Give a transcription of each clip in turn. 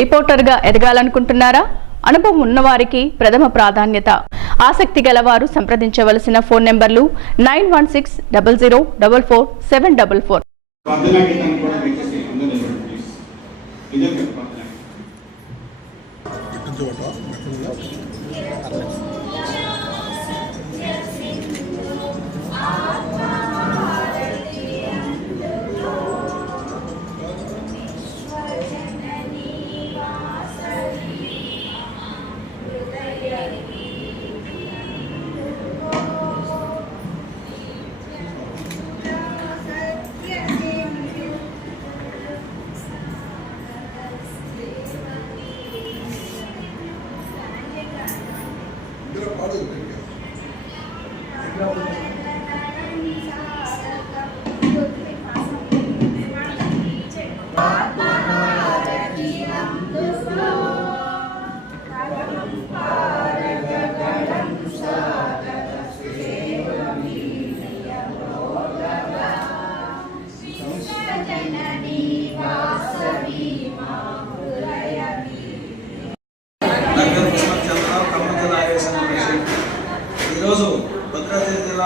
రిపోర్టర్గా ఎదగాలనుకుంటున్నారా? అనుభవం ఉన్నవారికి ప్రథమ ప్రాధాన్యత. ఆసక్తి గలవారు సంప్రదించవలసిన ఫోన్ నెంబర్లు nine one six double zero double four seven double four. కూడా దయచేసి అందరూ నిలబడండి,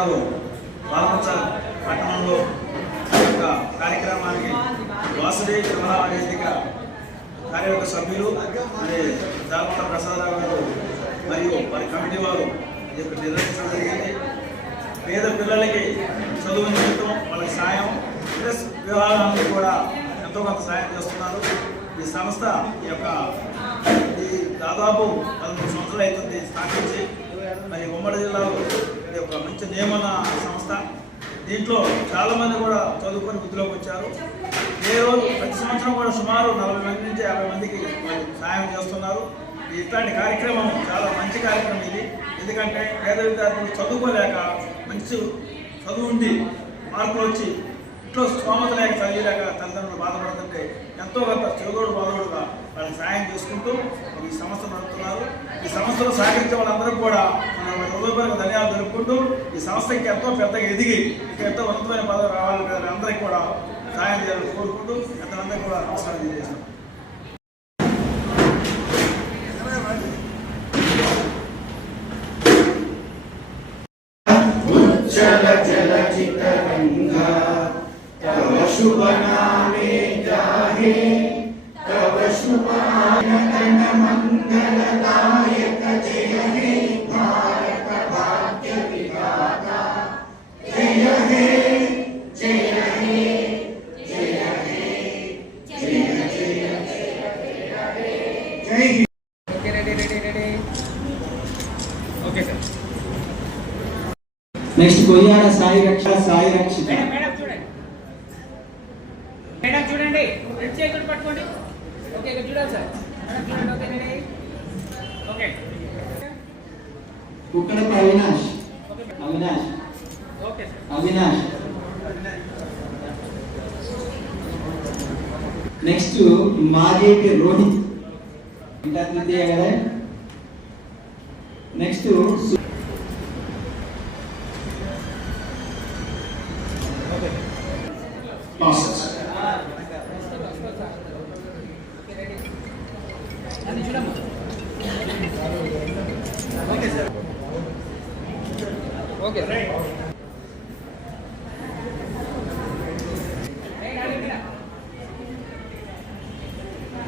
జిల్లాలో పాల్పంచ పట్టణంలో ఈ యొక్క కార్యక్రమానికి వాసుదేవి కమలా వేదిక కార్యవర్గ సభ్యులు మరి దాల్మల ప్రసాదరావు గారు మరియు వారి కమిటీ వారు ఈ యొక్క నిర్వహించడం జరిగింది. పేద పిల్లలకి చదువు నిమిత్తం వాళ్ళకి సాయం ప్లస్ వివాహానికి కూడా ఎంతో కొంత సాయం చేస్తున్నారు. ఈ సంస్థ ఈ యొక్క ఈ దాదాపు పదమూడు సంవత్సరాలు అవుతుంది స్థాపించి. మరి ఉమ్మడి జిల్లాలో ఇది ఒక మంచి నియమన సంస్థ. దీంట్లో చాలామంది కూడా చదువుకొని వృద్ధిలోకి వచ్చారు. ఏ రోజు ప్రతి సంవత్సరం కూడా సుమారు నలభై మంది నుంచి యాభై మందికి సాయం చేస్తున్నారు. ఇట్లాంటి కార్యక్రమం చాలా మంచి కార్యక్రమం ఇది. ఎందుకంటే పేద విద్యార్థులు చదువుకోలేక మంచి చదువు ఉండి మార్కులు వచ్చి ఇంట్లో స్తోమత లేక చదివలేక తల్లిదండ్రులు బాధపడుతుంటే ఎంతో కొంత చెవుదోడు బాధోడుగా వాళ్ళకి సాయం చేసుకుంటూ ఈ సంస్థ నడుపుతున్నారు. ఈ సంస్థలో సహకరించే వాళ్ళందరూ కూడా మన హృదయపూర్వక ధన్యవాదాలు ఈ సంస్థకి ఎంతో పెద్దగా ఎదిగి ఇంకా ఎంతో ఉన్నతమైన పదవి రావాలి అందరికీ కూడా సాయం చేయాలని కోరుకుంటూ ఎంతమందికి కూడా నమస్కారం తెలియజేస్తాం ఉజ్జల జల చితరంగా తవ శుభ నామే జాహే తవ శుభ ఆనన మంగళదాయక కొయ్యాడ సాయి రక్ష సాయి రక్షిత. మేడం చూడండి. పట్టుకోండి. ఓకే చూడాలి sir. Okay Kukkadapa Avinash. Avinash. Avinash. Next Majeti Rohit. Inter కదా? Next okay.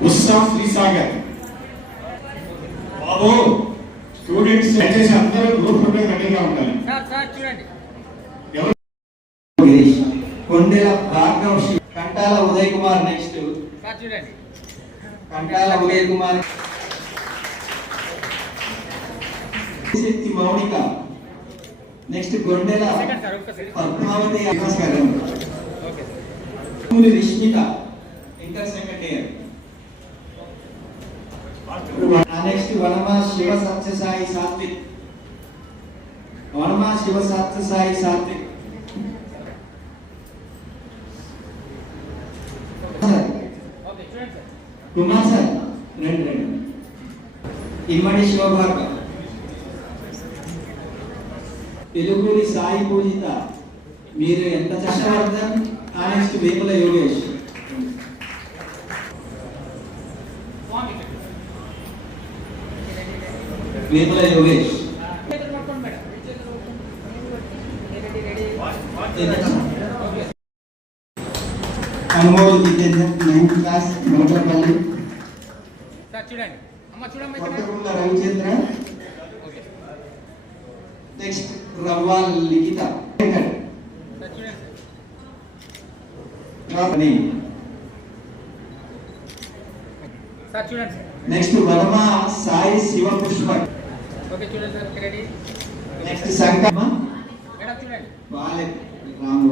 Utsah Srisagar. Babu students దయచేసి అందరూ గ్రూప్ ఫోటో రెడీగా ఉండాలి. చూడండి. కొండెల భార్గవ్ కంటాల ఉదయ్ కుమార్ నెక్స్ట్ చూడండి కంటాల ఉదయ్ కుమార్ శక్తి మౌనిక. నెక్స్ట్ గొండెల పద్మావతి నమస్కారం Rishmitha inter second year next Vanama Siva Satyasai Satvik. Vanama Siva Satyasai Satvik sir okay చూడండి sir Kumar sir రెండు రెండు ఇమ్మడి శివభార్గవ్ తెలుగుని సాయి పూజిత మీరు ఎంత చష్టవర్ధన్ నెక్స్ట్ వేముల యోగేష్ స్వామి ఇక్కడ. వేముల యోగేష్ చేతులు పట్టుకోండి మేడం చేతులు పట్టుకోండి ready ready okay Anumolu Jitender ninth class Kothagunda Ravichandra. Next Ravval Likhitha. Next Varma Sai Siva Pushpa next Sankamma Bale wrong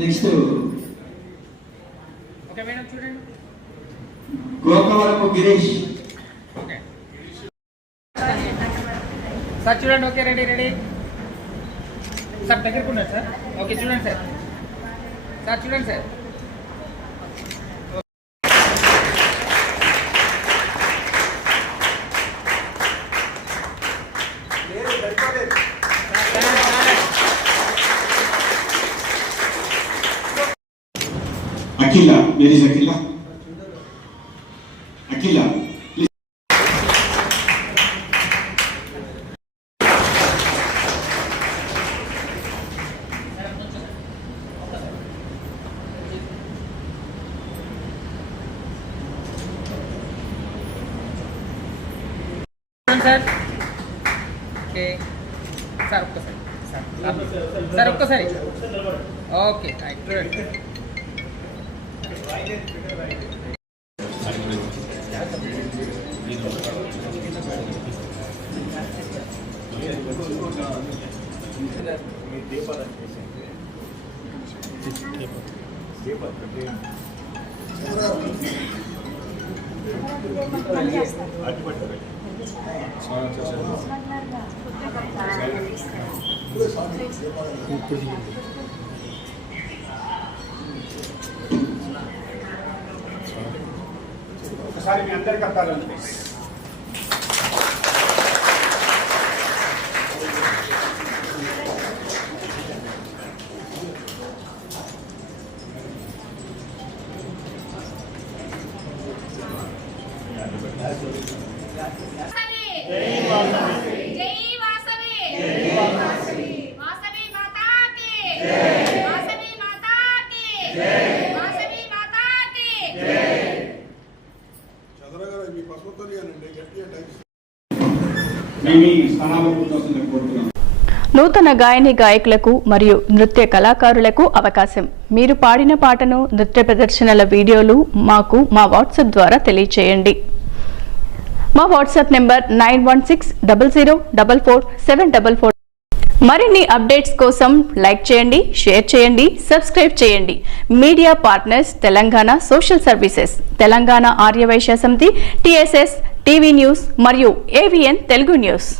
next Gokavarapu Girish. Sir చూడండి. Okay ready ready. సార్ దగ్గరకు ఉన్నారు sir. Okay చూడండి sir. Sir చూడండి sir. There is Akila. Akila. Sir okay sir ఒక్కసారి sir ఒక్కసారి okay right చూడండి ఒకసారి మీ అందరికీ అర్థాలంటే जय నూతన గాయని గాయకులకు మరియు నృత్య కళాకారులకు అవకాశం. మీరు పాడిన పాటను నృత్య ప్రదర్శనల వీడియోలు మాకు మా వాట్సాప్ ద్వారా తెలియచేయండి. మా WhatsApp number nine one six double zero double four seven double four. మరిన్ని అప్డేట్స్ కోసం లైక్ చేయండి షేర్ చేయండి సబ్స్క్రైబ్ చేయండి. Media partners Telangana social services Telangana Aryavysya Samithi TSS TV news మరియు ఏవిఎన్ తెలుగు న్యూస్.